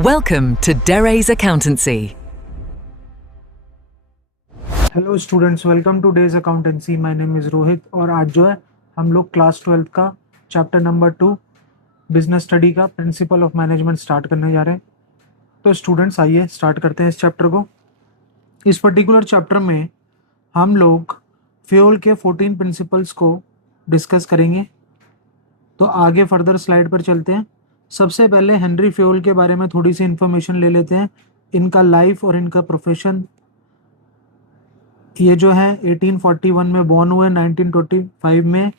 Welcome to Dere's Accountancy. Hello students, welcome two days accountancy. My name is Rohit और आज जो है हम लोग क्लास 12 का चैप्टर नंबर 2 बिजनेस स्टडी का प्रिंसिपल ऑफ मैनेजमेंट स्टार्ट करने जा रहे हैं। तो स्टूडेंट्स आइए स्टार्ट करते हैं इस चैप्टर को। इस पर्टिकुलर चैप्टर में हम लोग फ्यूल के 14 प्रिंसिपल्स को डिस्कस करेंगे। तो आगे फर्दर स्लाइड पर चलते हैं। सबसे पहले हेनरी फ्यूल के बारे में थोड़ी सी इन्फॉर्मेशन ले लेते हैं, इनका लाइफ और इनका प्रोफेशन। ये जो है 1841 में बॉर्न हुए, 1925 में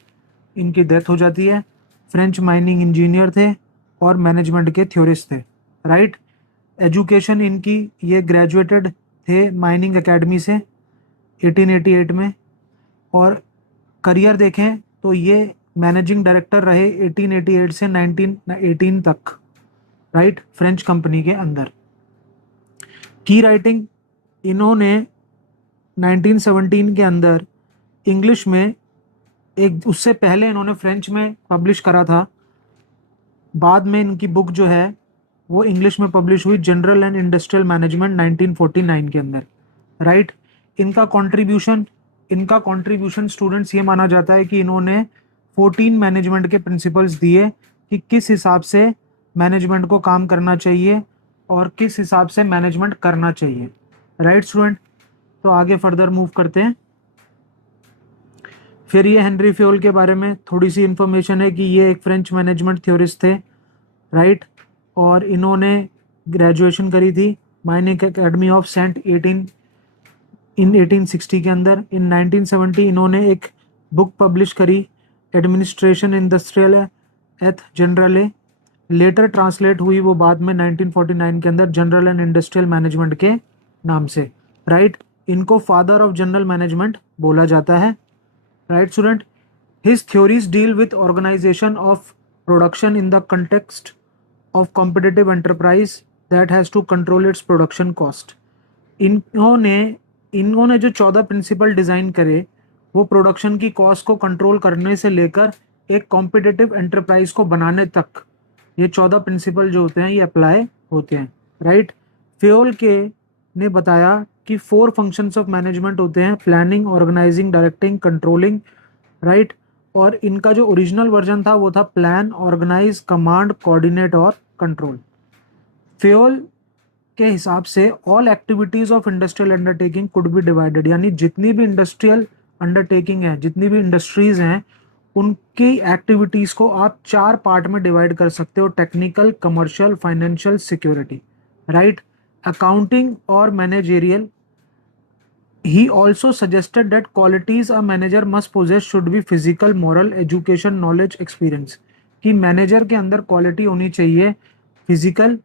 इनकी डेथ हो जाती है। फ्रेंच माइनिंग इंजीनियर थे और मैनेजमेंट के थ्योरिस्ट थे, राइट। एजुकेशन इनकी, ये ग्रेजुएटेड थे माइनिंग एकेडमी से 1888 में। और करियर देखें तो ये मैनेजिंग डायरेक्टर रहे 1888 से 1918 तक, राइट, फ्रेंच कंपनी के अंदर। की राइटिंग इन्होंने 1917 के अंदर इंग्लिश में एक, उससे पहले इन्होंने फ्रेंच में पब्लिश करा था। बाद में इनकी बुक जो है वो इंग्लिश में पब्लिश हुई, जनरल एंड इंडस्ट्रियल मैनेजमेंट 1949 के अंदर, राइट। इनका कंट्रीब्यूशन स्टूडेंट्स ये माना जाता है कि इन्होंने 14 मैनेजमेंट के प्रिंसिपल्स दिए कि किस हिसाब से मैनेजमेंट को काम करना चाहिए और किस हिसाब से मैनेजमेंट करना चाहिए, राइट स्टूडेंट। तो आगे फर्दर मूव करते हैं। फिर ये हेनरी फ्यूल के बारे में थोड़ी सी इंफॉर्मेशन है कि ये एक फ्रेंच मैनेजमेंट थ्योरिस्ट थे, राइट। और इन्होंने ग्रेजुएशन करी थी माइनिंग एकेडमी ऑफ सेंट 1860 के अंदर। इन 1970 इन्होंने एक बुक पब्लिश करी, एडमिनिस्ट्रेशन इंडस्ट्रियल एथ जनरले। लेटर ट्रांसलेट हुई वो बाद में 1949 के अंदर जनरल एंड इंडस्ट्रियल मैनेजमेंट के नाम से, राइट। इनको फादर ऑफ जनरल मैनेजमेंट बोला जाता है, right student. His theories deal with organization of production in the context of competitive enterprise that has to control its production cost. इन्होंने जो 14 principal design करे वो प्रोडक्शन की कॉस्ट को कंट्रोल करने से लेकर एक कॉम्पिटिटिव एंटरप्राइज को बनाने तक, ये 14 प्रिंसिपल जो होते हैं ये अप्लाई होते हैं, राइट। फ्यूल के ने बताया कि 4 फंक्शंस ऑफ मैनेजमेंट होते हैं, planning, organizing, directing, controlling, right. और इनका जो ओरिजिनल वर्जन था वो था प्लान, ऑर्गेनाइज, कमांड, कोऑर्डिनेट और कंट्रोल। फ्यूल के हिसाब से all activities of industrial undertaking could be divided, यानी जितनी भी इंडस्ट्रियल अंडरटेकिंग है, जितनी भी इंडस्ट्रीज हैं, उनकी एक्टिविटीज को आप 4 पार्ट में डिवाइड कर सकते हो, technical, commercial, financial, security, right. Accounting और managerial. He also suggested that qualities a manager must possess should be physical, moral, education, knowledge, experience। कि मैनेजर के अंदर क्वालिटी होनी चाहिए फिजिकल,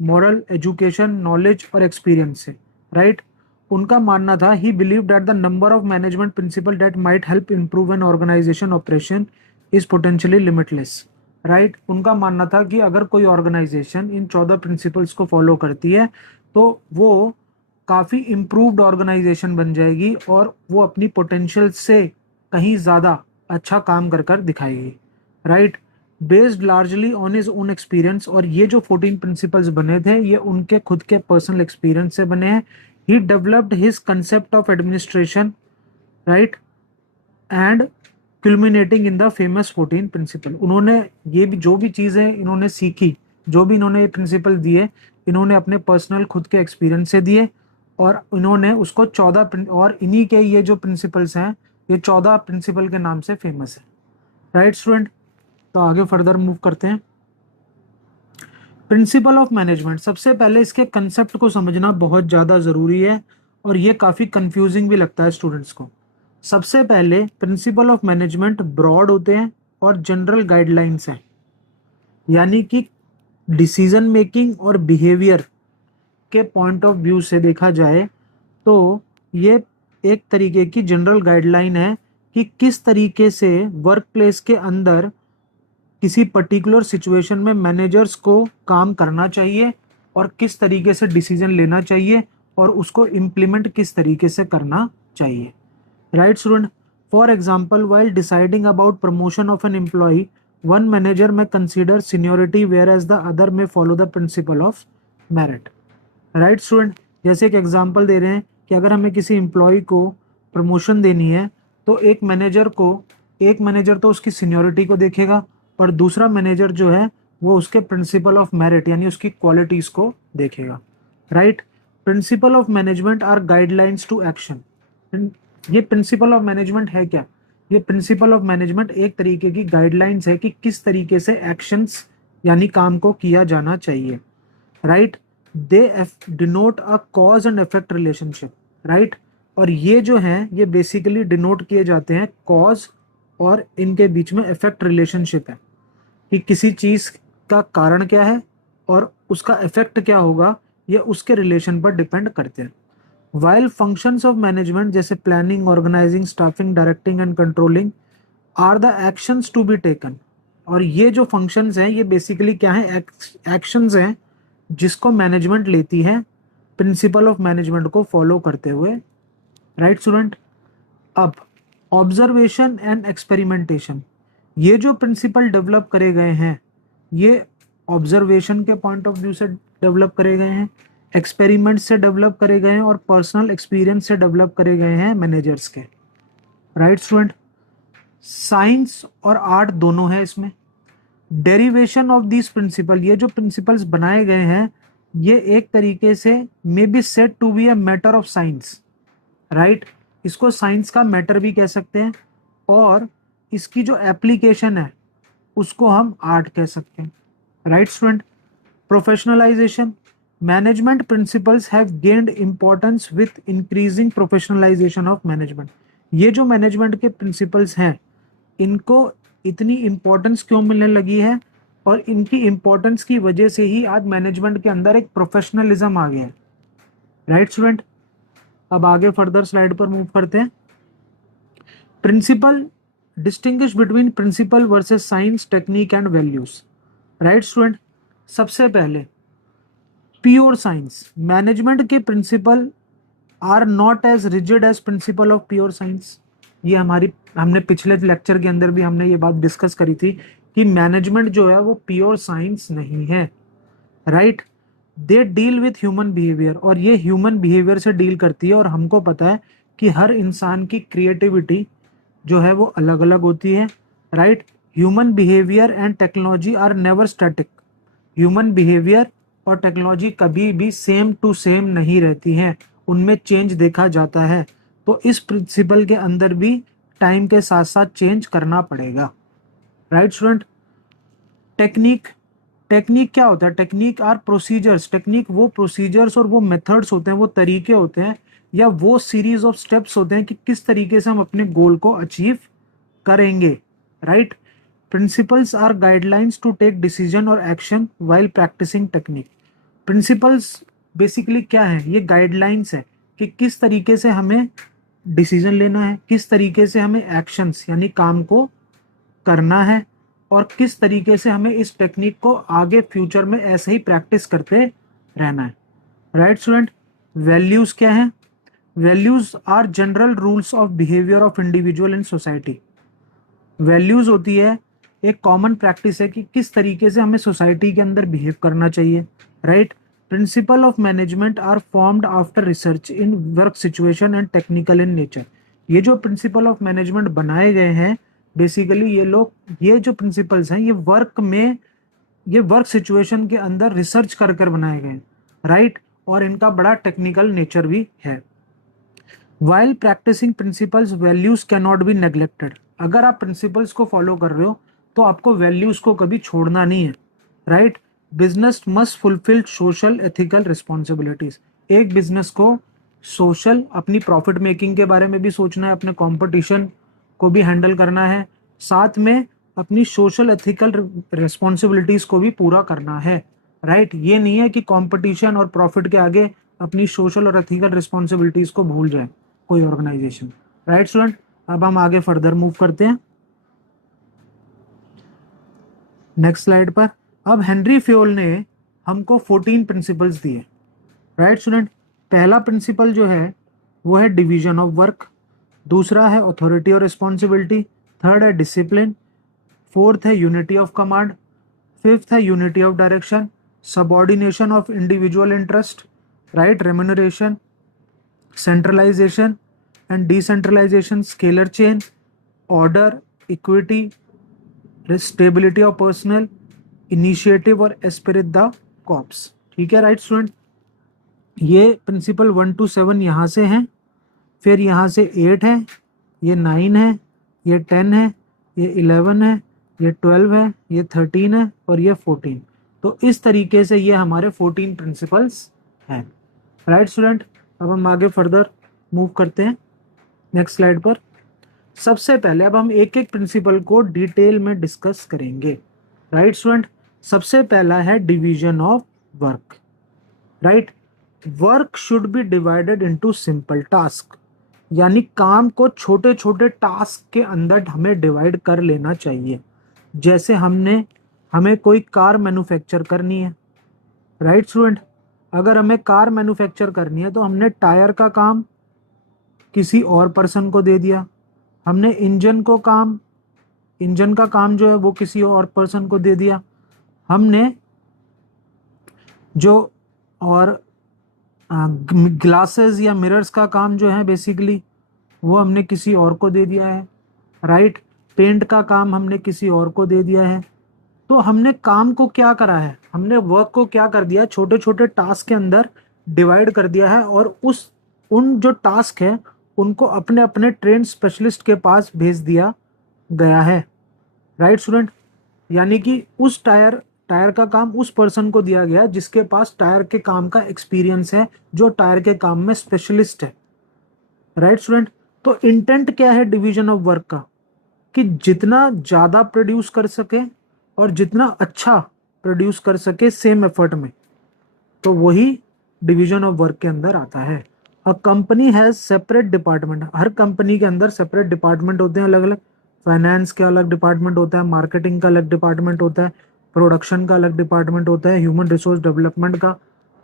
मोरल, एजुकेशन, नॉलेज और एक्सपीरियंस से, राइट। उनका मानना था, he believe that the number of management principle that might help improve an organization operation is potentially limitless, right. उनका मानना था कि अगर कोई ऑर्गेनाइजेशन इन 14 प्रिंसिपल्स को फॉलो करती है तो वो काफ़ी इम्प्रूव्ड ऑर्गेनाइजेशन बन जाएगी और वो अपनी पोटेंशियल से कहीं ज़्यादा अच्छा काम कर दिखाएगी, right. Based largely on his own experience. और ये जो 14 प्रिंसिपल्स बने थे ये उनके खुद के पर्सनल एक्सपीरियंस से बने हैं। He developed his concept of administration, right, and culminating in the famous 14 principle. उन्होंने ये भी जो भी चीज़ें इन्होंने सीखी, जो भी इन्होंने प्रिंसिपल दिए, इन्होंने अपने पर्सनल खुद के एक्सपीरियंस से दिए और इन्होंने उसको 14 और इन्हीं के ये जो प्रिंसिपल्स हैं ये 14 प्रिंसिपल के नाम से फेमस है, राइट स्टूडेंट। तो आगे फर्दर मूव करते हैं। प्रिंसिपल ऑफ मैनेजमेंट, सबसे पहले इसके कंसेप्ट को समझना बहुत ज़्यादा ज़रूरी है और ये काफ़ी कंफ्यूजिंग भी लगता है स्टूडेंट्स को। सबसे पहले प्रिंसिपल ऑफ मैनेजमेंट ब्रॉड होते हैं और जनरल गाइडलाइंस हैं, यानी कि डिसीजन मेकिंग और बिहेवियर के पॉइंट ऑफ व्यू से देखा जाए तो ये एक तरीके की जनरल गाइडलाइन है कि किस तरीके से वर्क प्लेस के अंदर किसी पर्टिकुलर सिचुएशन में मैनेजर्स को काम करना चाहिए और किस तरीके से डिसीजन लेना चाहिए और उसको इम्प्लीमेंट किस तरीके से करना चाहिए, right student. For example, while deciding about promotion of an employee, one manager may consider seniority whereas the other may follow the principle of merit. Right student, जैसे एक एग्जांपल दे रहे हैं कि अगर हमें किसी एम्प्लॉय को प्रमोशन देनी है तो एक मैनेजर तो उसकी सीनियरिटी को देखेगा और दूसरा मैनेजर जो है वो उसके प्रिंसिपल ऑफ मेरिट यानी उसकी क्वालिटीज को देखेगा। Right. Principle of management are guidelines to action. ये प्रिंसिपल ऑफ मैनेजमेंट है क्या? ये प्रिंसिपल ऑफ मैनेजमेंट एक तरीके की गाइडलाइंस है कि किस तरीके से एक्शंस यानी काम को किया जाना चाहिए। Right. They denote a cause and effect relationship. Right. और ये जो हैं ये बेसिकली डिनोट किए जाते हैं कॉज और इनके बीच में इफेक्ट रिलेशनशिप है कि किसी चीज का कारण क्या है और उसका इफेक्ट क्या होगा, ये उसके रिलेशन पर डिपेंड करते हैं। वाइल फंक्शंस ऑफ मैनेजमेंट जैसे planning, organizing, staffing, directing and controlling are the actions to be taken. और ये जो फंक्शंस हैं ये बेसिकली क्या है? एक्शंस हैं जिसको मैनेजमेंट लेती है प्रिंसिपल ऑफ मैनेजमेंट को फॉलो करते हुए। Right student. अब ऑब्जर्वेशन एंड एक्सपेरिमेंटेशन, ये जो प्रिंसिपल डेवलप करे गए हैं ये ऑब्जर्वेशन के पॉइंट ऑफ व्यू से डेवलप करे गए हैं, एक्सपेरिमेंट से डेवलप करे गए हैं और पर्सनल एक्सपीरियंस से डेवलप करे गए हैं मैनेजर्स के। Right student. साइंस और आर्ट दोनों है इसमें। डेरिवेशन ऑफ दिस प्रिंसिपल, ये जो प्रिंसिपल्स बनाए गए हैं ये एक तरीके से may be said to be a matter of science. Right. इसको साइंस का मैटर भी कह सकते हैं और इसकी जो एप्लीकेशन है उसको हम आर्ट कह सकते हैं। Right student. Professionalisation, management principles have gained importance with increasing professionalisation of management. ये जो मैनेजमेंट के प्रिंसिपल्स हैं इनको इतनी इंपॉर्टेंस क्यों मिलने लगी है? और इनकी इंपॉर्टेंस की वजह से ही आज मैनेजमेंट के अंदर एक प्रोफेशनलिज्म आ गया है। Right student. अब आगे फर्दर स्लाइड पर मूव करते हैं। Principle, distinguish between principle versus science, technique and values. Right student. सबसे पहले प्योर साइंस, मैनेजमेंट के principle are not as rigid as principle of pure science. ये हमने पिछले लेक्चर के अंदर भी हमने ये बात डिस्कस करी थी कि मैनेजमेंट जो है वो प्योर साइंस नहीं है। Right. They deal with human behaviour, और ये ह्यूमन बिहेवियर से डील करती है और हमको पता है कि हर इंसान की क्रिएटिविटी जो है वो अलग अलग होती है। Right. Human behaviour and technology are never static. Human behaviour और टेक्नोलॉजी कभी भी सेम टू सेम नहीं रहती हैं, उनमें चेंज देखा जाता है। तो इस प्रिंसिपल के अंदर भी टाइम के साथ साथ चेंज करना पड़ेगा। Right student. टेक्निक, टेक्निक क्या होता है? Technique are procedures. टेक्निक वो प्रोसीजर्स और वो मेथड्स होते हैं, वो तरीके होते हैं या वो सीरीज ऑफ स्टेप्स होते हैं कि किस तरीके से हम अपने गोल को अचीव करेंगे। Right. Principles are guidelines to take decision और action while practicing technique. Principles basically क्या है? ये गाइडलाइंस है कि किस तरीके से हमें डिसीजन लेना है, किस तरीके से हमें एक्शंस यानी काम को करना है और किस तरीके से हमें इस टेक्निक को आगे फ्यूचर में ऐसे ही प्रैक्टिस करते रहना है। Right student. वैल्यूज क्या है? Values are general rules of behaviour of individual in society. Values होती है एक कॉमन प्रैक्टिस है कि किस तरीके से हमें सोसाइटी के अंदर बिहेव करना चाहिए। Right. Principle of management are formed after research in work situation and technical in nature. ये जो प्रिंसिपल ऑफ मैनेजमेंट बनाए गए हैं बेसिकली ये जो प्रिंसिपल्स हैं ये वर्क सिचुएशन के अंदर रिसर्च कर कर बनाए गए हैं। राइट। और इनका बड़ा टेक्निकल नेचर भी है। While practicing principles values can not be neglected. अगर आप प्रिंसिपल्स को फॉलो कर रहे हो तो आपको वैल्यूज को कभी छोड़ना नहीं है। Right. Business must fulfil social ethical responsibilities. एक बिजनेस को सोशल, अपनी प्रॉफिट मेकिंग के बारे में भी सोचना है, अपने कंपटीशन को भी हैंडल करना है, साथ में अपनी सोशल एथिकल रिस्पॉन्सिबिलिटीज को भी पूरा करना है। राइट। ये नहीं है कि कंपटीशन और प्रॉफिट के आगे अपनी सोशल और एथिकल रिस्पॉन्सिबिलिटीज को भूल जाए कोई ऑर्गेनाइजेशन। Right student. अब हम आगे फर्दर मूव करते हैं नेक्स्ट स्लाइड पर। अब हेनरी फ्योल ने हमको 14 प्रिंसिपल्स दिए। Right student. पहला प्रिंसिपल जो है वो है डिवीजन ऑफ वर्क, दूसरा है अथॉरिटी और रिस्पॉन्सिबिलिटी, थर्ड है डिसिप्लिन, फोर्थ है यूनिटी ऑफ कमांड, फिफ्थ है unity of direction, subordination of individual interest, right, remuneration, centralization and decentralization, scalar chain, order, equity, stability of personnel, initiative और Spirit the cops. ठीक है right student, ये principal 1 to 7 यहाँ से हैं, फिर यहाँ से 8 है, ये 9 है, ये 10 है, ये 11 है, ये 12 है, ये 13 है और ये 14। तो इस तरीके से ये हमारे 14 प्रिंसिपल्स हैं। राइट स्टूडेंट, अब हम आगे फर्दर मूव करते हैं नेक्स्ट स्लाइड पर। सबसे पहले अब हम एक एक प्रिंसिपल को डिटेल में डिस्कस करेंगे। राइट स्टूडेंट, सबसे पहला है division of work. Right, work should be divided into simple task, यानी काम को छोटे छोटे टास्क के अंदर हमें डिवाइड कर लेना चाहिए। जैसे हमें कोई कार मैन्युफैक्चर करनी है। राइट स्टूडेंट, अगर हमें कार मैन्युफैक्चर करनी है तो हमने टायर का काम किसी और पर्सन को दे दिया, हमने इंजन का काम जो है वो किसी और पर्सन को दे दिया, हमने जो और ग्लासेस या मिरर्स का काम जो है बेसिकली वो हमने किसी और को दे दिया है। राइट, पेंट का काम हमने किसी और को दे दिया है। तो हमने काम को क्या करा है, हमने वर्क को क्या कर दिया, छोटे छोटे टास्क के अंदर डिवाइड कर दिया है और उन जो टास्क है उनको अपने अपने ट्रेंड स्पेशलिस्ट के पास भेज दिया गया है। राइट स्टूडेंट, यानी कि उस टायर का काम उस पर्सन को दिया गया जिसके पास टायर के काम का एक्सपीरियंस है, जो टायर के काम में स्पेशलिस्ट है। राइट स्टूडेंट, तो इंटेंट क्या है डिवीजन ऑफ वर्क का, कि जितना ज़्यादा प्रोड्यूस कर सके और जितना अच्छा प्रोड्यूस कर सके सेम एफर्ट में, तो वही डिवीजन ऑफ वर्क के अंदर आता है। A company has separate department, her company के अंदर सेपरेट डिपार्टमेंट होते हैं अलग अलग। फाइनेंस का अलग डिपार्टमेंट होता है, मार्केटिंग का अलग डिपार्टमेंट होता है, प्रोडक्शन का अलग डिपार्टमेंट होता है, ह्यूमन रिसोर्स डेवलपमेंट का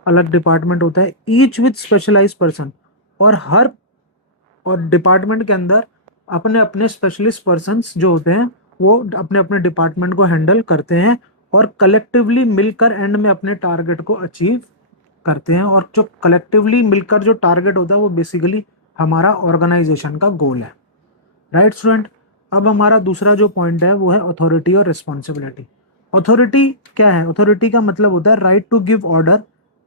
अलग डिपार्टमेंट होता है, ईच विद स्पेशलाइज्ड पर्सन। और डिपार्टमेंट के अंदर अपने अपने स्पेशलिस्ट पर्सन्स जो होते हैं वो अपने अपने डिपार्टमेंट को हैंडल करते हैं और कलेक्टिवली मिलकर एंड में अपने टारगेट को अचीव करते हैं। और जो कलेक्टिवली मिलकर जो टारगेट होता है वो बेसिकली हमारा ऑर्गेनाइजेशन का गोल है। राइट स्टूडेंट, अब हमारा दूसरा जो पॉइंट है वो है अथॉरिटी और रिस्पॉन्सिबिलिटी। अथॉरिटी क्या है, अथॉरिटी का मतलब होता है right to give order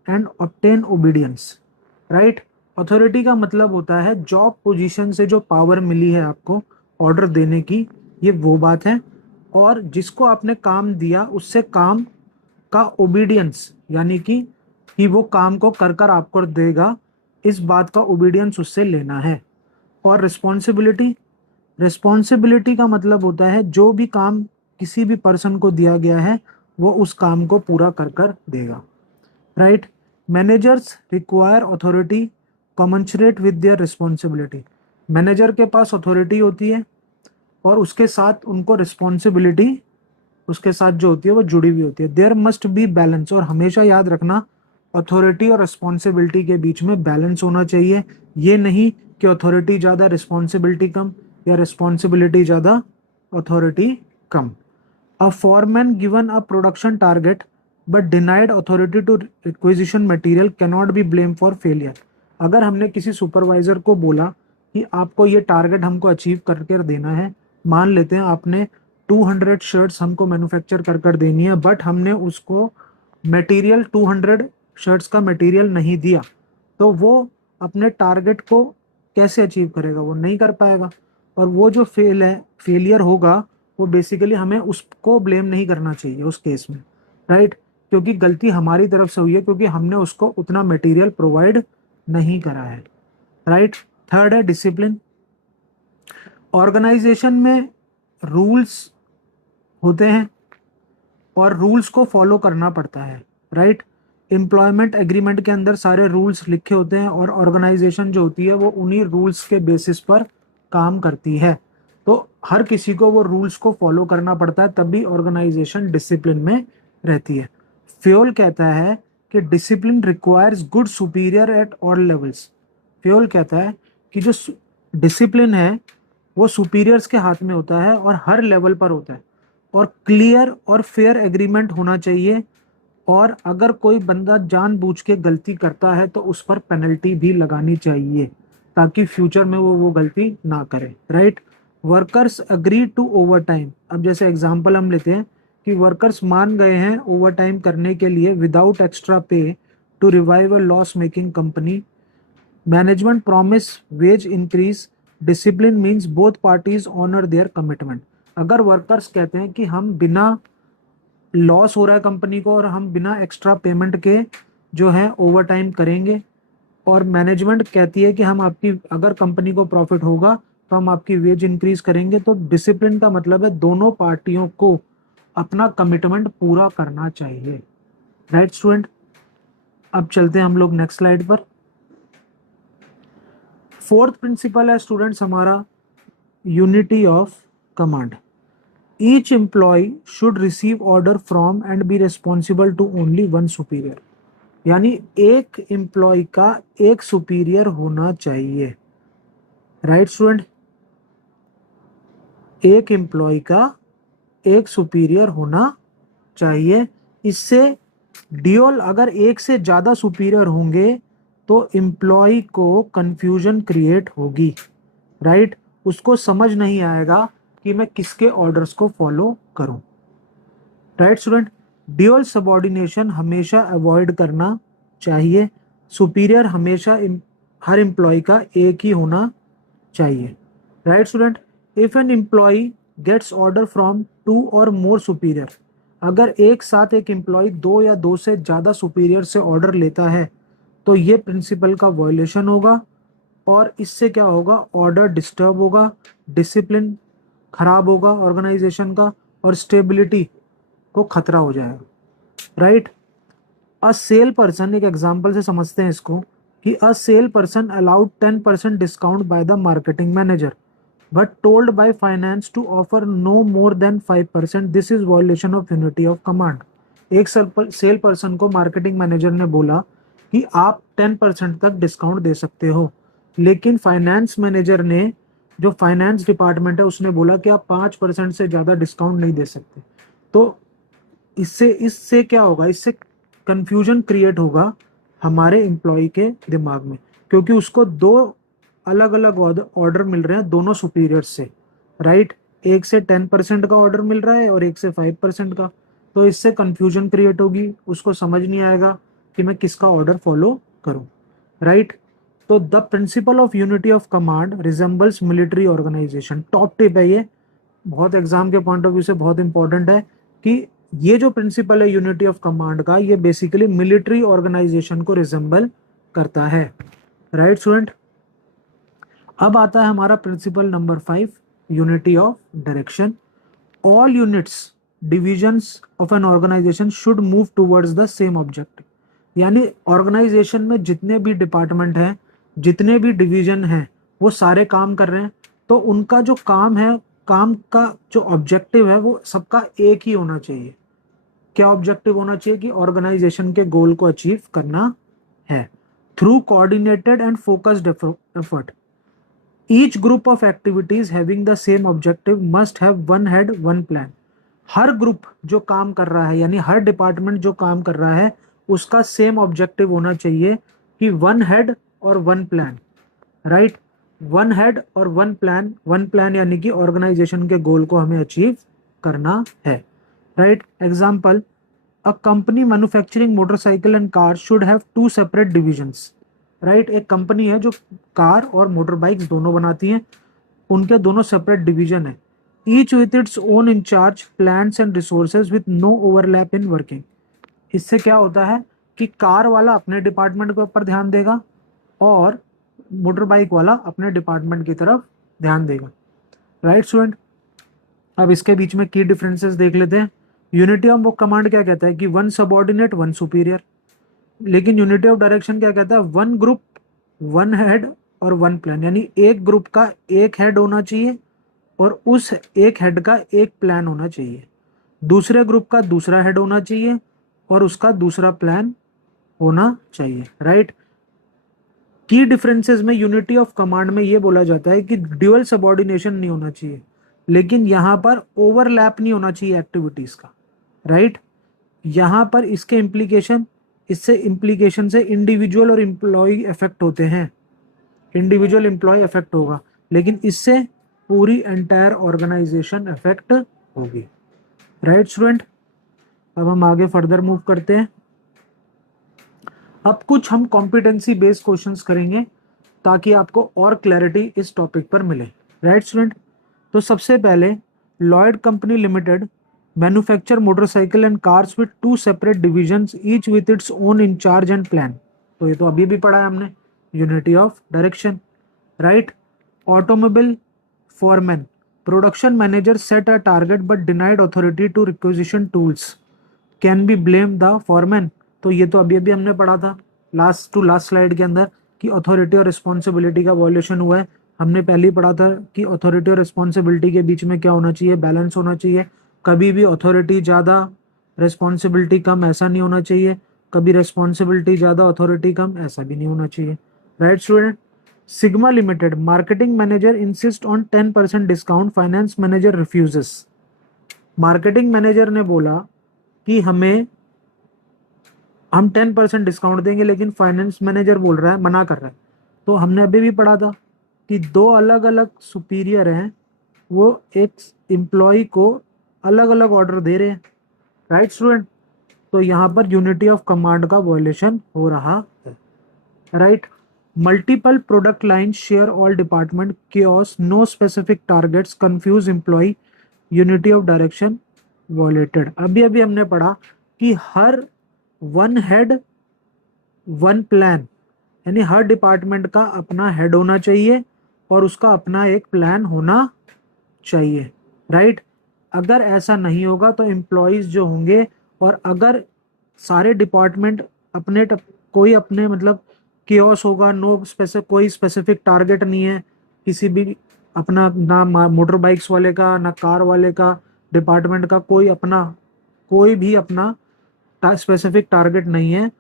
and obtain obedience. Right, authority का मतलब होता है जॉब पोजीशन से जो पावर मिली है आपको ऑर्डर देने की, ये वो बात है। और जिसको आपने काम दिया उससे काम का ओबीडियंस, यानी कि वो काम को कर कर आपको देगा, इस बात का ओबीडियंस उससे लेना है। और रिस्पॉन्सिबिलिटी का मतलब होता है जो भी काम किसी भी पर्सन को दिया गया है वो उस काम को पूरा कर कर देगा। Right, managers require authority commensurate with their responsibility. Manager के पास अथॉरिटी होती है और उसके साथ उनको रिस्पॉन्सिबिलिटी उसके साथ जो होती है वो जुड़ी हुई होती है। देयर मस्ट बी बैलेंस, और हमेशा याद रखना अथॉरिटी और रिस्पॉन्सिबिलिटी के बीच में बैलेंस होना चाहिए। ये नहीं कि अथॉरिटी ज़्यादा रिस्पॉन्सिबिलिटी कम या रिस्पॉन्सिबिलिटी ज़्यादा अथॉरिटी कम। A foreman given a production target but denied authority to requisition material cannot be blame for failure. अगर हमने किसी सुपरवाइजर को बोला कि आपको ये टारगेट हमको अचीव करके देना है, मान लेते हैं आपने 200 शर्ट्स हमको मैन्युफैक्चर कर कर देनी है, बट हमने उसको मटेरियल 200 शर्ट्स का मटेरियल नहीं दिया, तो वो अपने टारगेट को कैसे अचीव करेगा, वो नहीं कर पाएगा। और वो जो फेलियर होगा वो बेसिकली हमें उसको ब्लेम नहीं करना चाहिए उस केस में। राइट, क्योंकि गलती हमारी तरफ से हुई है क्योंकि हमने उसको उतना मटेरियल प्रोवाइड नहीं करा है। राइट, थर्ड है डिसिप्लिन। ऑर्गेनाइजेशन में रूल्स होते हैं और रूल्स को फॉलो करना पड़ता है। राइट, एम्प्लॉयमेंट एग्रीमेंट के अंदर सारे रूल्स लिखे होते हैं और ऑर्गेनाइजेशन जो होती है वो उन्हीं रूल्स के बेसिस पर काम करती है। तो हर किसी को वो रूल्स को फॉलो करना पड़ता है, तभी ऑर्गेनाइजेशन डिसिप्लिन में रहती है। फ्योल कहता है कि discipline requires good superior eight all levels. Fayol कहता है कि जो डिसिप्लिन है वो सुपीरियर्स के हाथ में होता है और हर लेवल पर होता है। और क्लियर और फेयर एग्रीमेंट होना चाहिए और अगर कोई बंदा जानबूझ के गलती करता है तो उस पर पेनल्टी भी लगानी चाहिए ताकि फ्यूचर में वो गलती ना करे, right. Workers agree to overtime. अब जैसे एग्जांपल हम लेते हैं कि वर्कर्स मान गए हैं ओवर टाइम करने के लिए without extra pay to revive a loss making company. Management promise wage increase. Discipline means both parties honour their commitment. अगर वर्कर्स कहते हैं कि हम बिना लॉस हो रहा है कंपनी को और हम बिना एक्स्ट्रा पेमेंट के जो है ओवर टाइम करेंगे, और मैनेजमेंट कहती है कि हम आपकी अगर कंपनी को प्रॉफिट होगा तो हम आपकी वेज इंक्रीज करेंगे, तो डिसिप्लिन का मतलब है दोनों पार्टियों को अपना कमिटमेंट पूरा करना चाहिए, राइट स्टूडेंट। अब चलते हैं हम लोग नेक्स्ट स्लाइड पर। फोर्थ प्रिंसिपल है स्टूडेंट्स हमारा unity of command. Each employee should receive order from and be responsible to only one superior. यानी एक एम्प्लॉय का एक सुपीरियर होना चाहिए, राइट स्टूडेंट। एक एम्प्लॉय का एक सुपीरियर होना चाहिए। इससे ड्यूअल अगर एक से ज्यादा सुपीरियर होंगे तो एम्प्लॉय को कंफ्यूजन क्रिएट होगी, राइट। उसको समझ नहीं आएगा कि मैं किसके ऑर्डर्स को फॉलो करूं, राइट स्टूडेंट। ड्यूअल सबऑर्डिनेशन हमेशा अवॉइड करना चाहिए। सुपीरियर हमेशा हर एम्प्लॉय का एक ही होना चाहिए, right student. If an employee gets order from two और मोर सुपीरियर, अगर एक साथ एक एम्प्लॉय दो या दो से ज्यादा सुपीरियर से ऑर्डर लेता है तो ये प्रिंसिपल का वायलेशन होगा, और इससे क्या होगा, ऑर्डर डिस्टर्ब होगा, डिसिप्लिन खराब होगा ऑर्गेनाइजेशन का, और स्टेबिलिटी को खतरा हो जाएगा, राइट। अ सेल पर्सन, एक एग्जांपल से समझते हैं इसको, कि a sale person allowed 10% discount by the marketing manager but told by finance to offer no more than 5%, this is violation of unity of command. एक सेल पर्सन को marketing manager ने बोला कि आप 10% तक डिस्काउंट दे सकते हो, लेकिन फाइनेंस मैनेजर ने, जो फाइनेंस डिपार्टमेंट है, उसने बोला कि आप 5% से ज़्यादा डिस्काउंट नहीं दे सकते। तो इससे इससे क्या होगा, इससे कंफ्यूजन क्रिएट होगा हमारे एम्प्लॉय के दिमाग में, क्योंकि उसको दो अलग अलग ऑर्डर मिल रहे हैं दोनों सुपीरियर से, राइट। एक से 10% का ऑर्डर मिल रहा है और एक से 5% का, तो इससे कंफ्यूजन क्रिएट होगी, उसको समझ नहीं आएगा कि मैं किसका ऑर्डर फॉलो करूं, राइट। तो the principle of unity of command resembles military organization. Top tip है ये, बहुत एग्जाम के पॉइंट ऑफ व्यू से बहुत इंपॉर्टेंट है कि ये जो प्रिंसिपल है यूनिटी ऑफ कमांड का, ये बेसिकली मिलिट्री ऑर्गेनाइजेशन को रिजेंबल करता है, राइट स्टूडेंट। अब आता है हमारा principle number 5, unity of direction. All units divisions of an organization should move towards the same objective. यानी ऑर्गेनाइजेशन में जितने भी डिपार्टमेंट हैं, जितने भी डिवीजन हैं, वो सारे काम कर रहे हैं, तो उनका जो काम है, काम का जो ऑब्जेक्टिव है, वो सबका एक ही होना चाहिए। क्या ऑब्जेक्टिव होना चाहिए, कि ऑर्गेनाइजेशन के गोल को अचीव करना है through coordinated and focused effort. Each group of activities having the same objective must have one head one plan. Her group जो काम कर रहा है, यानी हर डिपार्टमेंट जो काम कर रहा है, उसका सेम ऑब्जेक्टिव होना चाहिए कि वन हेड और one plan, right. One head और वन प्लान यानी कि ऑर्गेनाइजेशन के गोल को हमें अचीव करना है, right. Example, a company manufacturing motorcycle and car should have two separate divisions, right. एक कंपनी है जो कार और मोटर बाइक्स दोनों बनाती हैं, उनके दोनों सेपरेट डिवीजन है। Each with its own incharge plans and resources with no overlap in working. इससे क्या होता है कि कार वाला अपने डिपार्टमेंट के ऊपर ध्यान देगा और मोटर बाइक वाला अपने डिपार्टमेंट की तरफ ध्यान देगा, राइट स्टूडेंट। अब इसके बीच में की डिफरेंसेस देख लेते हैं। यूनिटी ऑफ कमांड क्या कहता है कि वन सबऑर्डिनेट वन सुपीरियर, लेकिन यूनिटी ऑफ डायरेक्शन क्या कहता है, वन ग्रुप वन हेड और वन प्लान। यानी एक ग्रुप का एक हेड होना चाहिए और उस एक हेड का एक प्लान होना चाहिए, दूसरे ग्रुप का दूसरा हेड होना चाहिए और उसका दूसरा प्लान होना चाहिए, राइट। की डिफरेंसेस में यूनिटी ऑफ कमांड में ये बोला जाता है कि ड्यूअल सबऑर्डिनेशन नहीं होना चाहिए, लेकिन यहां पर ओवरलैप नहीं होना चाहिए एक्टिविटीज का, राइट। यहाँ पर इसके इम्प्लीकेशन, इससे इम्प्लीकेशन से इंडिविजुअल और एम्प्लॉय इफेक्ट होते हैं, इंडिविजुअल एम्प्लॉय इफेक्ट होगा, लेकिन इससे पूरी एंटायर ऑर्गेनाइजेशन इफेक्ट होगी। राइट स्टूडेंट, अब हम आगे फर्दर मूव करते हैं। अब कुछ हम कॉम्पिटेंसी बेस्ड क्वेश्चंस करेंगे ताकि आपको और क्लैरिटी इस टॉपिक पर मिले। राइट स्टूडेंट, तो सबसे पहले Lloyd company limited manufacture motorcycle and cars with 2 separate divisions each with its own in charge and plan. तो ये तो अभी भी पढ़ा है हमने, unity of direction. Right, automobile foreman, production manager set a target but denied authority to requisition tools, can be blamed the foreman। तो ये तो अभी अभी हमने पढ़ा था लास्ट टू लास्ट स्लाइड के अंदर कि अथॉरिटी और रिस्पॉन्सिबिलिटी का वॉल्यूशन हुआ है। हमने पहले ही पढ़ा था कि अथॉरिटी और रिस्पॉन्सिबिलिटी के बीच में क्या होना चाहिए, बैलेंस होना चाहिए। कभी भी अथॉरिटी ज़्यादा रिस्पॉन्सिबिलिटी कम ऐसा नहीं होना चाहिए, कभी रिस्पॉन्सिबिलिटी ज़्यादा अथॉरिटी कम ऐसा भी नहीं होना चाहिए। Right student, Sigma Limited marketing manager insists on 10% discount, finance manager refuses। Marketing manager ने बोला कि हम 10% डिस्काउंट देंगे, लेकिन फाइनेंस मैनेजर बोल रहा है, मना कर रहा है। तो हमने अभी भी पढ़ा था कि दो अलग अलग सुपीरियर हैं, वो एक एम्प्लॉय को अलग अलग ऑर्डर दे रहे हैं। राइट स्टूडेंट, तो यहाँ पर यूनिटी ऑफ कमांड का वॉयलेशन हो रहा है। Right, multiple product lines share all department, chaos, no specific targets, confuse employee, unity of direction violated। अभी अभी हमने पढ़ा कि हर वन हेड वन प्लान, यानी हर डिपार्टमेंट का अपना हेड होना चाहिए और उसका अपना एक प्लान होना चाहिए। राइट, अगर ऐसा नहीं होगा तो एम्प्लॉयज जो होंगे, और अगर सारे डिपार्टमेंट अपने कोई अपने मतलब केओस होगा, कोई स्पेसिफिक टारगेट नहीं है किसी भी अपना, ना मोटर बाइक्स वाले का ना कार वाले का डिपार्टमेंट का कोई भी अपना स्पेसिफिक टारगेट नहीं है,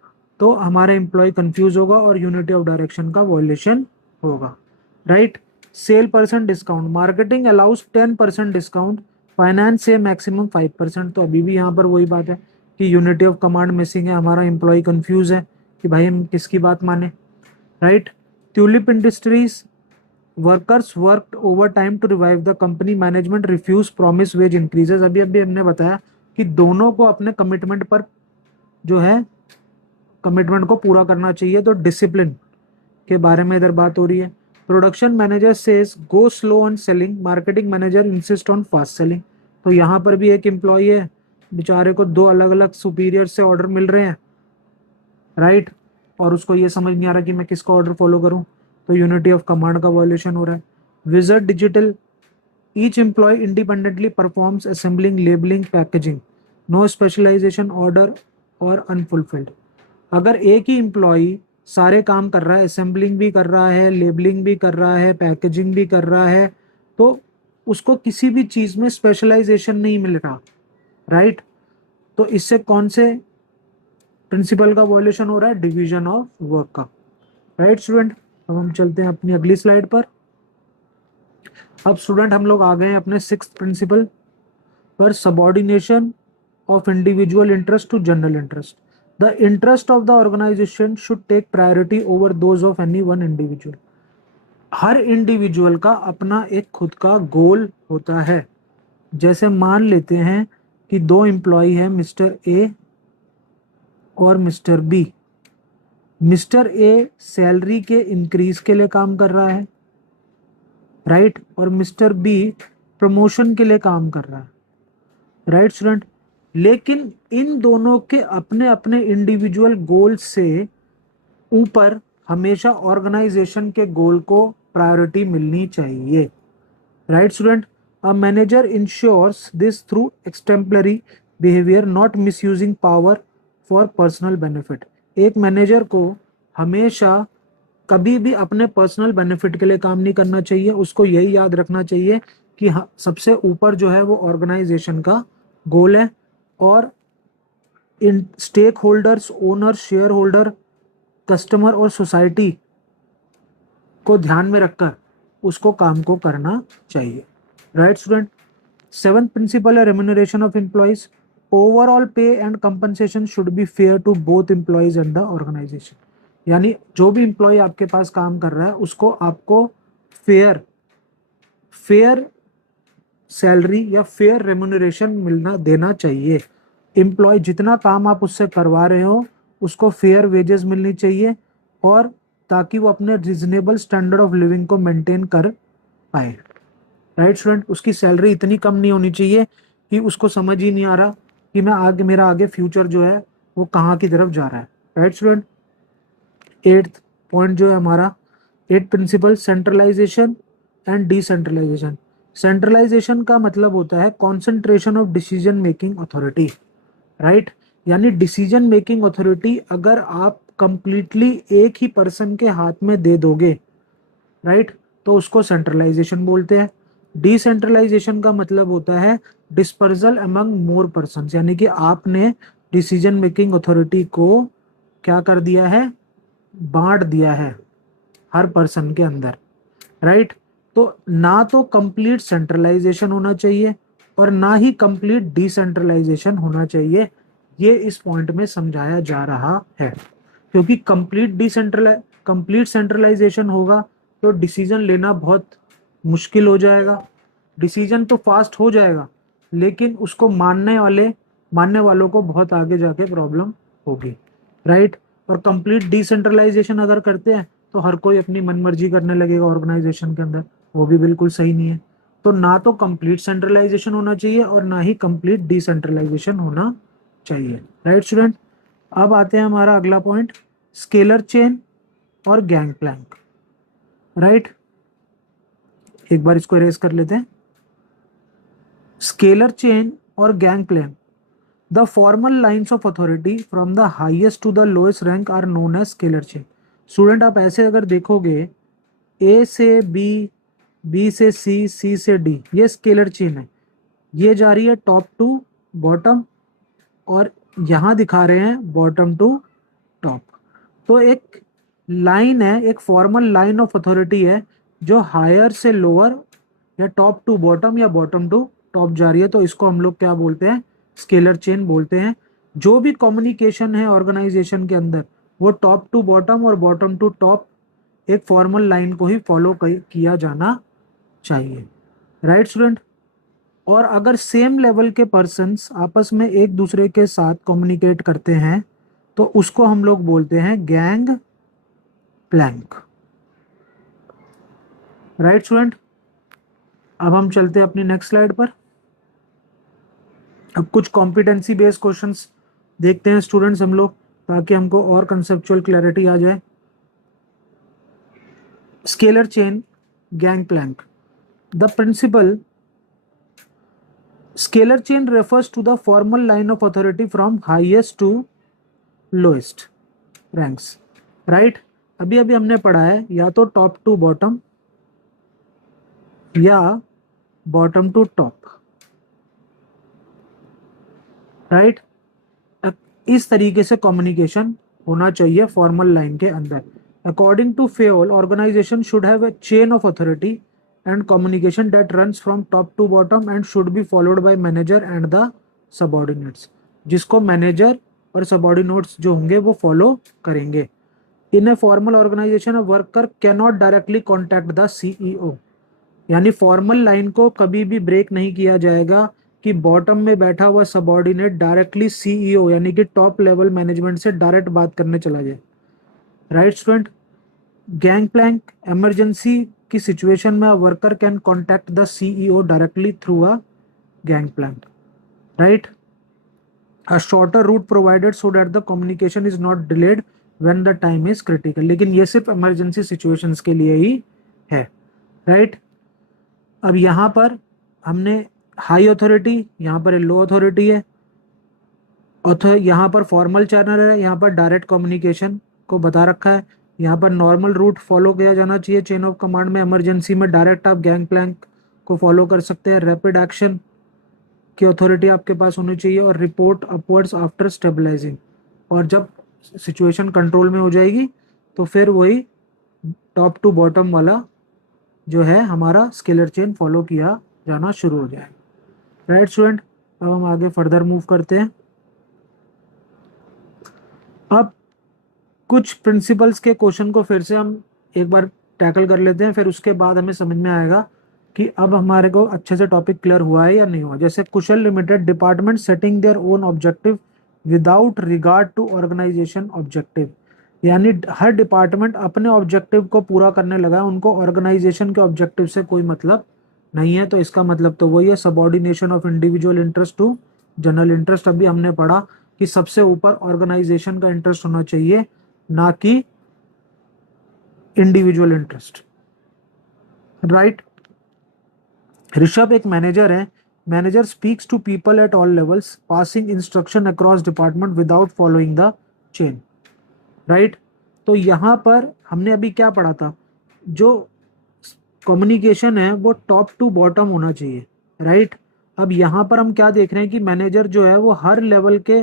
तो हमारे एम्प्लॉय कंफ्यूज होगा और यूनिटी ऑफ डायरेक्शन का वॉयलेशन होगा। Right, sale percent discount, marketing allows 10% discount, finance से मैक्सिमम 5%। तो अभी भी यहाँ पर वही बात है कि यूनिटी ऑफ कमांड मिसिंग है, हमारा एम्प्लॉय कंफ्यूज है कि भाई हम किसकी बात माने। Right, Tulip industries workers worked over time to revive the company, management refuse promise wage increases. अभी अभी हमने बताया कि दोनों को अपने कमिटमेंट पर जो है कमिटमेंट को पूरा करना चाहिए, तो डिसिप्लिन के बारे में इधर बात हो रही है। Production manager says go slow on selling, marketing manager insist on fast selling. तो यहाँ पर भी एक एम्प्लॉय है, बेचारे को दो अलग अलग सुपीरियर से ऑर्डर मिल रहे हैं। राइट, और उसको ये समझ नहीं आ रहा कि मैं किसका ऑर्डर फॉलो करूं, तो यूनिटी ऑफ कमांड का वॉयलेशन हो रहा है। Wizard Digital, each employee independently performs assembling, labelling, packaging, no specialization order और अनफुलफिल्ड। अगर एक ही एम्प्लॉय सारे काम कर रहा है, असेंबलिंग भी कर रहा है, लेबलिंग भी कर रहा है, पैकेजिंग भी कर रहा है, तो उसको किसी भी चीज़ में स्पेशलाइजेशन नहीं मिल रहा। राइट, तो इससे कौन से प्रिंसिपल का वॉयलेशन हो रहा है, डिवीजन ऑफ वर्क का। राइट स्टूडेंट, अब हम चलते हैं अपनी अगली स्लाइड पर। अब स्टूडेंट हम लोग आ गए हैं अपने 6th प्रिंसिपल पर, subordination of individual interest to general interest. The interest of the organization should take priority over those of any one individual. हर इंडिविजुअल का अपना एक खुद का गोल होता है। जैसे मान लेते हैं कि दो एम्प्लॉय हैं, मिस्टर ए और mister B. Mister A salary के इंक्रीज के लिए काम कर रहा है, राइट, और मिस्टर बी प्रमोशन के लिए काम कर रहा है। राइट स्टूडेंट, लेकिन इन दोनों के अपने अपने इंडिविजुअल गोल से ऊपर हमेशा ऑर्गेनाइजेशन के गोल को प्रायोरिटी मिलनी चाहिए। Right student, a manager ensures this through exemplary behaviour, not misusing power for personal benefit. एक मैनेजर को हमेशा कभी भी अपने पर्सनल बेनिफिट के लिए काम नहीं करना चाहिए, उसको यही याद रखना चाहिए कि हाँ, सबसे ऊपर जो है वो ऑर्गेनाइजेशन का गोल है, और इन stakeholders, owner, shareholder, customer और सोसाइटी को ध्यान में रखकर उसको काम को करना चाहिए। राइट स्टूडेंट, 7th प्रिंसिपल है remuneration of employees. Overall pay and compensation should be fair to both employees and the organisation. यानी जो भी एम्प्लॉय आपके पास काम कर रहा है उसको आपको फेयर फेयर सैलरी या फेयर रेम्युनरेशन मिलना देना चाहिए। एम्प्लॉय जितना काम आप उससे करवा रहे हो उसको फेयर वेजेस मिलनी चाहिए, और ताकि वो अपने रिजनेबल स्टैंडर्ड ऑफ लिविंग को मेंटेन कर पाए। राइट स्टूडेंट, उसकी सैलरी इतनी कम नहीं होनी चाहिए कि उसको समझ ही नहीं आ रहा कि मैं आगे, मेरा आगे फ्यूचर जो है वो कहाँ की तरफ जा रहा है। राइट स्टूडेंट, एट्थ पॉइंट जो है हमारा, eight principle, centralization and decentralization. Centralization का मतलब होता है concentration of decision making authority. Right, यानी डिसीजन मेकिंग अथॉरिटी अगर आप कंप्लीटली एक ही पर्सन के हाथ में दे दोगे, राइट, तो उसको सेंट्रलाइजेशन बोलते हैं। डिसेंट्रलाइजेशन का मतलब होता है डिस्पर्सल अमंग मोर पर्सन्स, यानी कि आपने डिसीजन मेकिंग अथॉरिटी को क्या कर दिया है, बांट दिया है हर पर्सन के अंदर। राइट, तो ना तो कंप्लीट सेंट्रलाइजेशन होना चाहिए और ना ही कंप्लीट डिसेंट्रलाइजेशन होना चाहिए, ये इस पॉइंट में समझाया जा रहा है। क्योंकि कंप्लीट सेंट्रलाइजेशन होगा तो डिसीजन लेना बहुत मुश्किल हो जाएगा। डिसीजन तो फास्ट हो जाएगा लेकिन उसको मानने वालों को बहुत आगे जाके प्रॉब्लम होगी। राइट, और कंप्लीट डिसेंट्रलाइजेशन अगर करते हैं तो हर कोई अपनी मनमर्जी करने लगेगा ऑर्गेनाइजेशन के अंदर, वो भी बिल्कुल सही नहीं है। तो ना तो कंप्लीट सेंट्रलाइजेशन होना चाहिए और ना ही कंप्लीट डिसेंट्रलाइजेशन होना चाहिए। राइट स्टूडेंट, अब आते हैं हमारा अगला पॉइंट, स्केलर चेन और गैंग प्लैंक। राइट, एक बार इसको इरेज कर लेते हैं। स्केलर चेन और gang plank, the formal lines of authority from the highest to the lowest rank are known as scalar chain. Student, आप ऐसे अगर देखोगे, ए से बी, बी से सी, सी से डी, ये स्केलर चेन है। ये जा रही है टॉप टू बॉटम और यहाँ दिखा रहे हैं बॉटम टू टॉप। तो एक लाइन है, एक फॉर्मल लाइन ऑफ अथॉरिटी है जो हायर से लोअर या टॉप टू बॉटम या बॉटम टू टॉप जा रही है, तो इसको हम लोग क्या बोलते हैं, स्केलर चेन बोलते हैं। जो भी कम्युनिकेशन है ऑर्गेनाइजेशन के अंदर वो टॉप टू बॉटम और बॉटम टू टॉप एक फॉर्मल लाइन को ही फॉलो किया जाना चाहिए। राइट स्टूडेंट, और अगर सेम लेवल के पर्सन्स आपस में एक दूसरे के साथ कम्युनिकेट करते हैं तो उसको हम लोग बोलते हैं गैंग प्लैंक। राइट स्टूडेंट, अब हम चलते हैं अपनी नेक्स्ट स्लाइड पर। अब कुछ कॉम्पिटेंसी बेस्ड क्वेश्चंस देखते हैं स्टूडेंट्स हम लोग, ताकि हमको और कंसेप्चुअल क्लैरिटी आ जाए। Scalar chain, gang plank, the principle scalar chain refers to the formal line of authority from highest to lowest ranks. Right, अभी अभी हमने पढ़ा है या तो टॉप टू बॉटम या बॉटम टू टॉप। राइट, इस तरीके से कम्युनिकेशन होना चाहिए फॉर्मल लाइन के अंदर। According to Fayol, organisation should have a chain of authority and communication that runs from top to bottom and should be followed by manager and the subordinates, जिसको manager और subordinates जो होंगे वो follow करेंगे। In a formal organisation worker can not directly contact the CEO, यानी formal line को कभी भी ब्रेक नहीं किया जाएगा कि बॉटम में बैठा हुआ सबॉर्डिनेट डायरेक्टली सीईओ यानी कि टॉप लेवल मैनेजमेंट से डायरेक्ट बात करने चला जाए। Right student, gang plank, emergency की सिचुएशन में worker can contact the CEO directly through a gang plank. Right, a shorter route provided so that the communication is not delayed when the time is critical, लेकिन ये सिर्फ emergency situations के लिए ही है। Right, अब यहाँ पर हमने हाई अथॉरिटी, यहाँ पर लो अथॉरिटी है, यहाँ पर फॉर्मल चैनल है, यहाँ पर डायरेक्ट कम्युनिकेशन को बता रखा है। यहाँ पर नॉर्मल रूट फॉलो किया जाना चाहिए चेन ऑफ कमांड में, इमरजेंसी में डायरेक्ट आप गैंग प्लैंक को फॉलो कर सकते हैं। रैपिड एक्शन की अथॉरिटी आपके पास होनी चाहिए और रिपोर्ट अपवर्ड्स आफ्टर स्टेबलाइजिंग, और जब सिचुएशन कंट्रोल में हो जाएगी तो फिर वही टॉप टू बॉटम वाला जो है हमारा स्केलर चेन फॉलो किया जाना शुरू हो जाएगा। राइट स्टूडेंट, अब हम आगे फर्दर मूव करते हैं। अब कुछ प्रिंसिपल्स के क्वेश्चन को फिर से हम एक बार टैकल कर लेते हैं, फिर उसके बाद हमें समझ में आएगा कि अब हमारे को अच्छे से टॉपिक क्लियर हुआ है या नहीं हुआ। जैसे Kushal limited department setting their own objective without regard to organisation objective, यानी हर डिपार्टमेंट अपने ऑब्जेक्टिव को पूरा करने लगा है, उनको ऑर्गेनाइजेशन के ऑब्जेक्टिव से कोई मतलब नहीं है। तो इसका मतलब तो वही है, subordination of individual interest to general interest. अभी हमने पढ़ा कि सबसे ऊपर ऑर्गेनाइजेशन का इंटरेस्ट होना चाहिए, ना कि इंडिविजुअल इंटरेस्ट, राइट। ऋषभ एक मैनेजर है। Manager speaks to people at all levels, passing instruction across department without following the chain, right. तो यहाँ पर हमने अभी क्या पढ़ा था, जो कम्युनिकेशन है वो टॉप टू बॉटम होना चाहिए, राइट। अब यहाँ पर हम क्या देख रहे हैं कि मैनेजर जो है वो हर लेवल के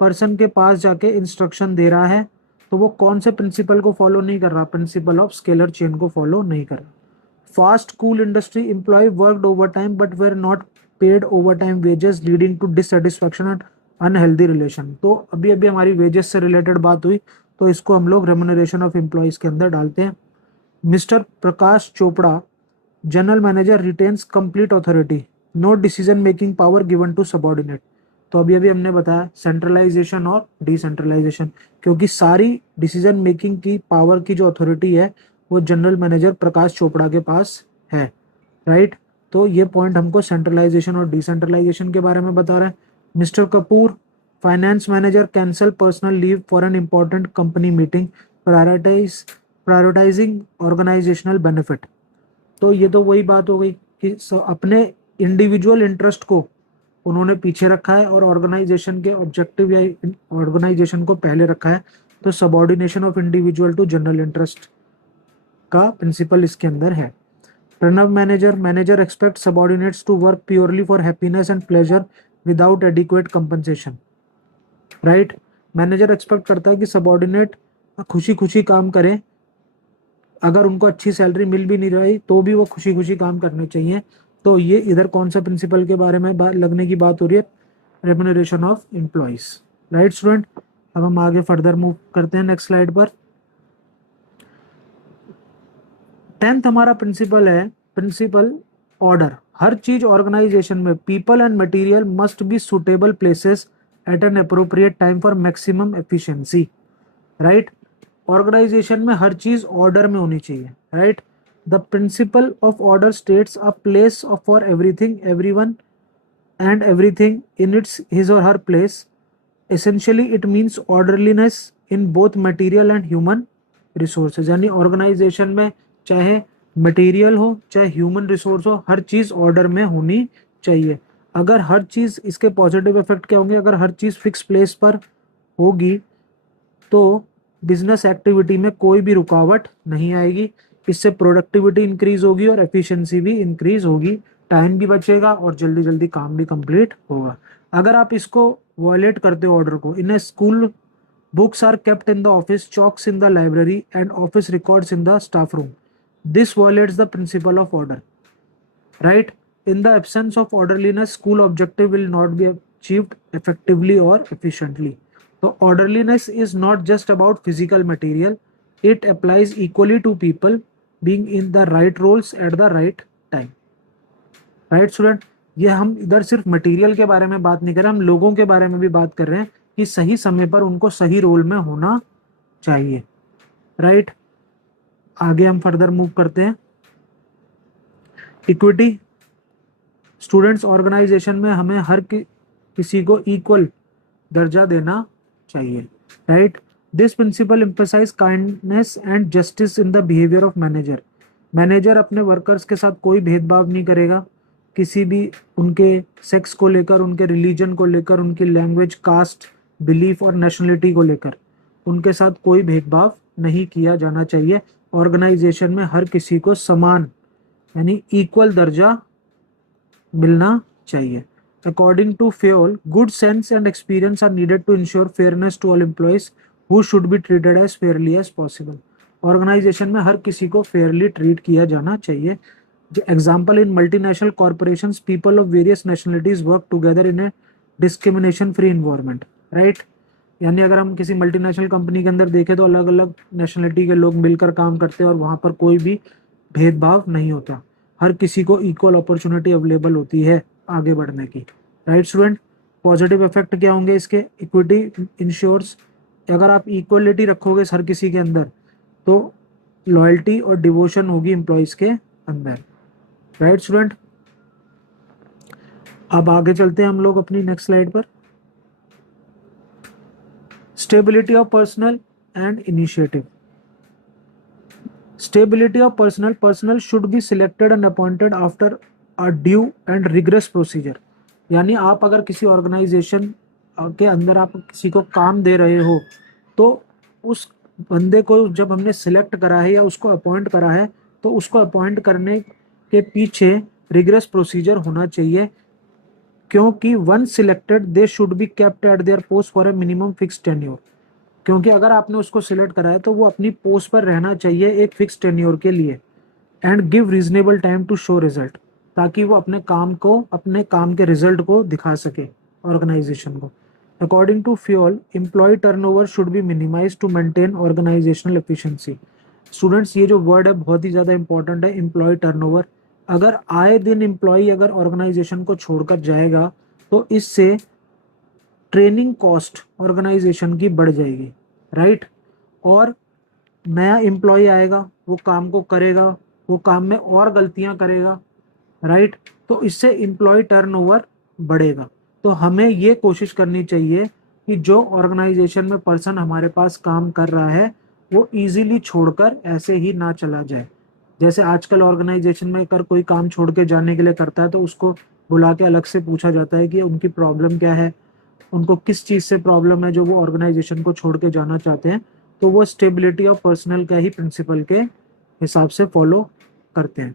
पर्सन के पास जाके इंस्ट्रक्शन दे रहा है, तो वो कौन से प्रिंसिपल को फॉलो नहीं कर रहा, प्रिंसिपल ऑफ स्केलर चेन को फॉलो नहीं कर रहा। Fast cool industry employ worked over time but were not paid over time wages leading to dissatisfaction and unhealthy relation. तो अभी अभी हमारी वेजेस से रिलेटेड बात हुई, तो इसको हम लोग रेम्युनरेशन ऑफ एम्प्लॉयज के अंदर डालते हैं। Mister Prakash Chopra general manager retains complete authority, no decision making power given to subordinate. तो अभी अभी हमने बताया सेंट्रलाइजेशन और डिसेंट्रलाइजेशन, क्योंकि सारी डिसीजन मेकिंग की पावर की जो अथॉरिटी है वो जनरल मैनेजर प्रकाश चोपड़ा के पास है, राइट। तो ये पॉइंट हमको सेंट्रलाइजेशन और डिसेंट्रलाइजेशन के बारे में बता रहा है। Mister Kapoor finance manager cancel personal leave for an important company meeting, prioritising organisational benefit. तो ये तो वही बात हो गई कि अपने इंडिविजुअल इंटरेस्ट को उन्होंने पीछे रखा है और ऑर्गेनाइजेशन के ऑब्जेक्टिव या ऑर्गेनाइजेशन को पहले रखा है। तो subordination of individual to general interest का प्रिंसिपल इसके अंदर है। Pranav manager expect subordinates to work purely for happiness and pleasure without adequate compensation, right. Manager expect करता है कि सबऑर्डिनेट खुशी खुशी काम करें, अगर उनको अच्छी सैलरी मिल भी नहीं रही तो भी वो खुशी खुशी काम करने चाहिए। तो ये इधर कौन सा प्रिंसिपल के बारे में लगने की बात हो रही है, remuneration of employees, right student. अब हम आगे फर्दर मूव करते हैं नेक्स्ट स्लाइड पर। 10th हमारा प्रिंसिपल है प्रिंसिपल ऑर्डर। हर चीज ऑर्गेनाइजेशन में people and material must be suitable places at an appropriate time for maximum efficiency, right. Organisation में हर चीज ऑर्डर में होनी चाहिए, right. The principle of order states a place of for everything everyone and everything in its his or her place. Essentially it means orderliness in both material and human resources, यानी organisation में चाहे material हो चाहे human resource हो, हर चीज order में होनी चाहिए। अगर हर चीज, इसके पॉजिटिव इफेक्ट क्या होंगे, अगर हर चीज फिक्स प्लेस पर होगी तो बिजनेस एक्टिविटी में कोई भी रुकावट नहीं आएगी। इससे प्रोडक्टिविटी इंक्रीज होगी और एफिशिएंसी भी इंक्रीज होगी, टाइम भी बचेगा और जल्दी जल्दी काम भी कंप्लीट होगा। अगर आप इसको वायलेट करते हो ऑर्डर को, in a school books are kept in the office, chalks in the library and office records in the staff room, this violates the principle of order, right. In the absence of orderliness, school objective will not be achieved effectively or efficiently. So orderliness is not just about physical material, it applies equally to people being in the right roles at the right time, right student। ये हम इधर सिर्फ material के बारे में बात नहीं कर रहे, हम लोगों के बारे में भी बात कर रहे हैं कि सही समय पर उनको सही रोल में होना चाहिए, राइट। आगे हम फर्दर मूव करते हैं। इक्विटी, स्टूडेंट्स ऑर्गेनाइजेशन में हमें हर किसी को इक्वल दर्जा देना चाहिए, right. This principle emphasise kindness and justice in the behaviour of manager. Manager अपने वर्कर्स के साथ कोई भेदभाव नहीं करेगा, किसी भी उनके सेक्स को लेकर, उनके रिलीजन को लेकर, उनकी लैंग्वेज, कास्ट, बिलीफ और नेशनलिटी को लेकर उनके साथ कोई भेदभाव नहीं किया जाना चाहिए। ऑर्गेनाइजेशन में हर किसी को समान यानी इक्वल दर्जा मिलना चाहिए। According to Fayol, good sense and experience are needed to ensure fairness to all employees who should be treated as fairly as possible. Organisation में हर किसी को फेयरली ट्रीट किया जाना चाहिए। Example, in multinational corporations people of various nationalities work together in a discrimination free environment, right. यानी अगर हम किसी मल्टीनेशनल कंपनी के अंदर देखें तो अलग अलग नेशनलिटी के लोग मिलकर काम करते हैं और वहाँ पर कोई भी भेदभाव नहीं होता, हर किसी को इक्वल अपॉर्चुनिटी अवेलेबल होती है आगे बढ़ने की, राइट स्टूडेंट। पॉजिटिव इफेक्ट क्या होंगे इसके? इक्विटी इंश्योर्स, अगर आप इक्वलिटी रखोगे हर किसी के अंदर तो लॉयल्टी और डिवोशन होगी एम्प्लॉयज के अंदर, राइट स्टूडेंट। अब आगे चलते हैं हम लोग अपनी नेक्स्ट स्लाइड पर। Stability of personnel and initiative. Stability of personnel should be selected and appointed after a due and rigorous procedure. यानी आप अगर किसी ऑर्गेनाइजेशन के अंदर आप किसी को काम दे रहे हो तो उस बंदे को जब हमने सिलेक्ट करा है या उसको अपॉइंट करा है तो उसको अपॉइंट करने के पीछे रिग्रेस प्रोसीजर होना चाहिए, क्योंकि one selected they should be kept at there post for a minimum fix tenure. क्योंकि अगर आपने उसको सिलेक्ट करा है तो वो अपनी पोस्ट पर रहना चाहिए एक फिक्स टेन्योर के लिए, and give reasonable time to show result, ताकि वो अपने काम के रिजल्ट को दिखा सके ऑर्गेनाइजेशन को। According to Fayol, employ turnover should be minimise to maintain organisational efficiency. Students, ये जो वर्ड है बहुत ही ज़्यादा इंपॉर्टेंट है, एम्प्लॉय टर्नओवर। अगर आए दिन एम्प्लॉय अगर ऑर्गेनाइजेशन को छोड़कर जाएगा तो इससे ट्रेनिंग कॉस्ट ऑर्गेनाइजेशन की बढ़ जाएगी, राइट। और नया एम्प्लॉय आएगा, वो काम को करेगा, वो काम में और गलतियां करेगा, राइट। तो इससे एम्प्लॉय टर्नओवर बढ़ेगा। तो हमें ये कोशिश करनी चाहिए कि जो ऑर्गेनाइजेशन में पर्सन हमारे पास काम कर रहा है वो इजीली छोड़कर ऐसे ही ना चला जाए। जैसे आजकल ऑर्गेनाइजेशन में अगर कोई काम छोड़ के जाने के लिए करता है तो उसको बुला के अलग से पूछा जाता है कि उनकी प्रॉब्लम क्या है, उनको किस चीज़ से प्रॉब्लम है जो वो ऑर्गेनाइजेशन को छोड़ के जाना चाहते हैं। तो वो स्टेबिलिटी ऑफ पर्सनल का ही प्रिंसिपल के हिसाब से फॉलो करते हैं,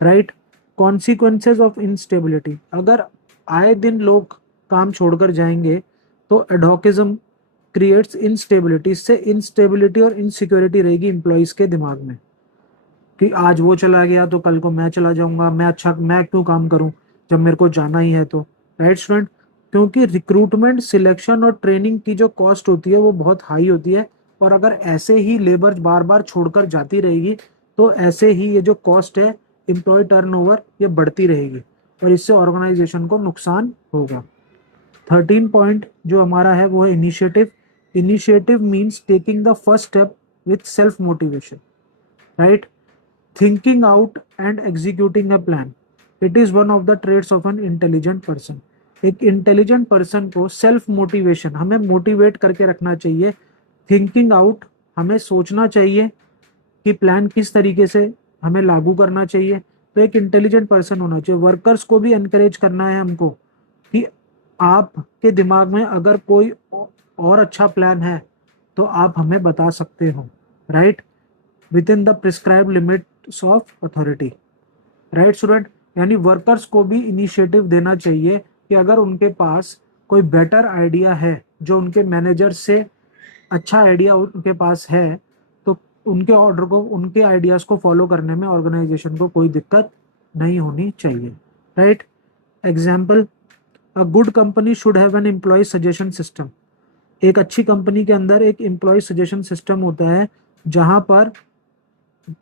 राइट। कॉन्सिक्वेंसेज ऑफ इनस्टेबिलिटी, अगर आए दिन लोग काम छोड़कर जाएंगे तो एडॉकिज्म क्रिएट्स इनस्टेबिलिटी। इससे इनस्टेबिलिटी और इनसिक्योरिटी रहेगी एम्प्लॉयज के दिमाग में कि आज वो चला गया तो कल को मैं चला जाऊंगा, मैं क्यों काम करूं जब मेरे को जाना ही है तो, राइट स्टूडेंट। क्योंकि रिक्रूटमेंट, सिलेक्शन और ट्रेनिंग की जो कॉस्ट होती है वो बहुत हाई होती है, और अगर ऐसे ही लेबर बार बार छोड़कर जाती रहेगी तो ऐसे ही ये जो कॉस्ट है एम्प्लॉय टर्नओवर ये बढ़ती रहेगी और इससे ऑर्गेनाइजेशन को नुकसान होगा। 13 पॉइंट जो हमारा है वो है initiative. Initiative means taking the first step with self motivation, right. Thinking out and executing a plan, it is one of the trades of an intelligent person. एक इंटेलिजेंट पर्सन को सेल्फ मोटिवेशन, हमें motivate करके रखना चाहिए। Thinking out, हमें सोचना चाहिए कि प्लान किस तरीके से हमें लागू करना चाहिए। तो एक इंटेलिजेंट पर्सन होना चाहिए। वर्कर्स को भी एनकरेज करना है हमको कि आपके दिमाग में अगर कोई और अच्छा प्लान है तो आप हमें बता सकते हो, right, with in the prescribe limits of authority, right student. यानी वर्कर्स को भी इनिशिएटिव देना चाहिए कि अगर उनके पास कोई बेटर आइडिया है, जो उनके मैनेजर से अच्छा आइडिया उनके पास है, तो उनके ऑर्डर को, उनके आइडियाज को फॉलो करने में ऑर्गेनाइजेशन को कोई दिक्कत नहीं होनी चाहिए, right. Example, a good company should have an employ suggestion system. एक अच्छी कंपनी के अंदर एक एम्प्लॉय सजेशन सिस्टम होता है जहां पर,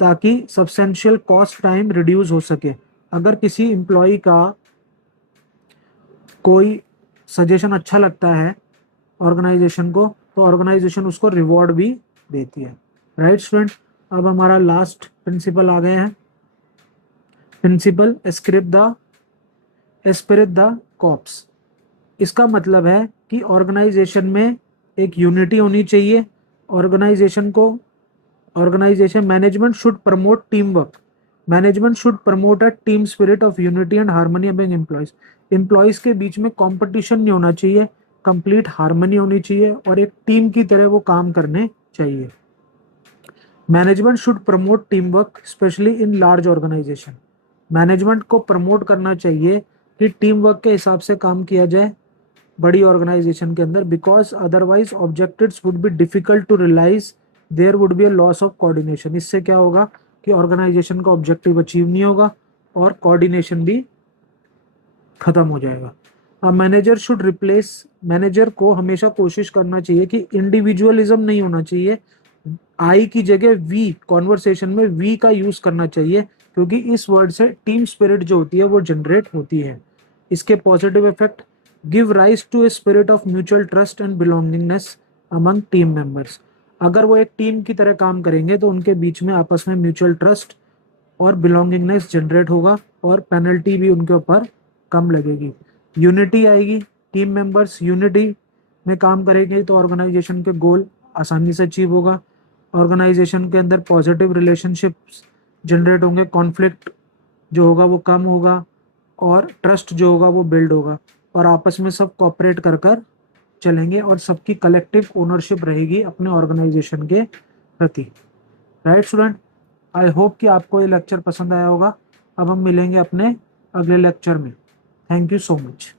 ताकि सब्सटेंशियल कॉस्ट टाइम रिड्यूस हो सके। अगर किसी एम्प्लॉय का कोई सजेशन अच्छा लगता है ऑर्गेनाइजेशन को तो ऑर्गेनाइजेशन उसको रिवॉर्ड भी देती है, राइट स्टूडेंट। अब हमारा लास्ट प्रिंसिपल आ गए हैं, प्रिंसिपल एस्पिरिट द कॉर्प्स। इसका मतलब है कि ऑर्गेनाइजेशन में एक यूनिटी होनी चाहिए। Organisation management should promote team work. Management should promote a team spirit of unity and harmony among employees. Employees के बीच में कंपटीशन नहीं होना चाहिए, कंप्लीट हार्मनी होनी चाहिए और एक टीम की तरह वो काम करने चाहिए। Management should promote team work specially in large organisation. Management को प्रमोट करना चाहिए कि टीम वर्क के हिसाब से काम किया जाए बड़ी ऑर्गेनाइजेशन के अंदर, because otherwise objectives would be difficult to realise, there would be a loss of coordination. इससे क्या होगा कि ऑर्गेनाइजेशन का ऑब्जेक्टिव अचीव नहीं होगा और कोऑर्डिनेशन भी खत्म हो जाएगा। अब मैनेजर को हमेशा कोशिश करना चाहिए कि इंडिविजुअलिज्म नहीं होना चाहिए। आई की जगह वी, कॉन्वर्सेशन में वी का यूज करना चाहिए, क्योंकि इस वर्ड से टीम स्पिरिट जो होती है वो जनरेट होती है। इसके positive effect: give rise to a spirit of mutual trust and belongingness among team members. अगर वो एक टीम की तरह काम करेंगे तो उनके बीच में आपस में म्यूचुअल ट्रस्ट और बिलोंगिंगनेस जनरेट होगा और पेनल्टी भी उनके ऊपर कम लगेगी। यूनिटी आएगी, टीम मेंबर्स यूनिटी में काम करेंगे तो ऑर्गेनाइजेशन के गोल आसानी से अचीव होगा। ऑर्गेनाइजेशन के अंदर पॉजिटिव रिलेशनशिप्स जनरेट होंगे, कॉन्फ्लिक्ट जो होगा वो कम होगा और ट्रस्ट जो होगा वो बिल्ड होगा, और आपस में सब कोऑपरेट कर कर चलेंगे और सबकी कलेक्टिव ओनरशिप रहेगी अपने ऑर्गेनाइजेशन के प्रति। राइट स्टूडेंट, आई होप कि आपको ये लेक्चर पसंद आया होगा। अब हम मिलेंगे अपने अगले लेक्चर में। Thank you so much.